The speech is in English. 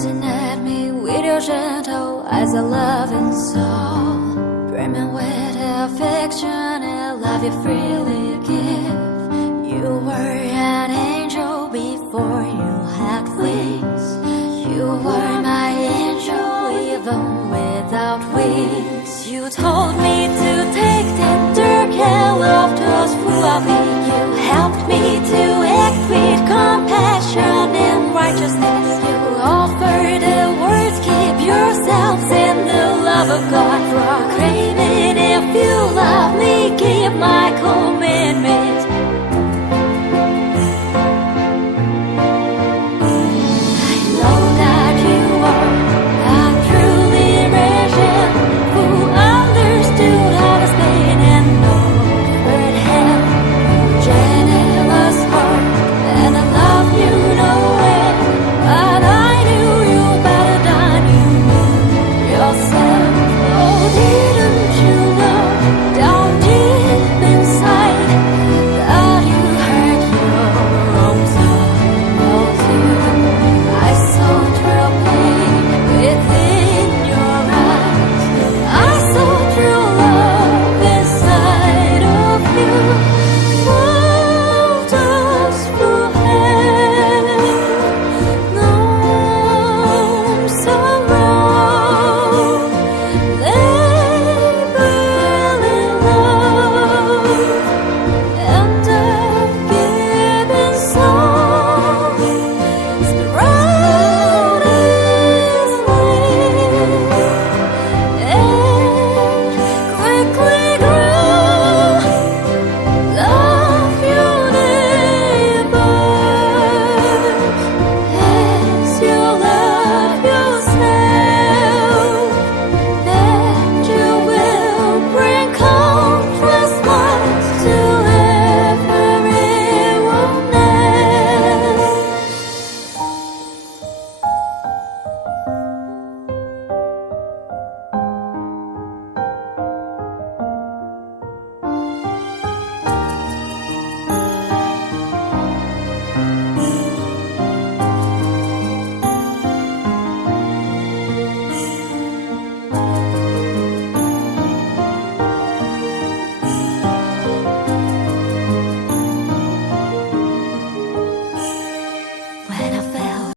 gazing at me with your gentle eyes of love and soul, brimming with affection and love you freely give. You were an angel before you had wings. You were my angel even without wings. You told me to take tender care of those who are weak. You helped me to act with compassion and righteousness. You offered the words, keep yourselves in the love of God.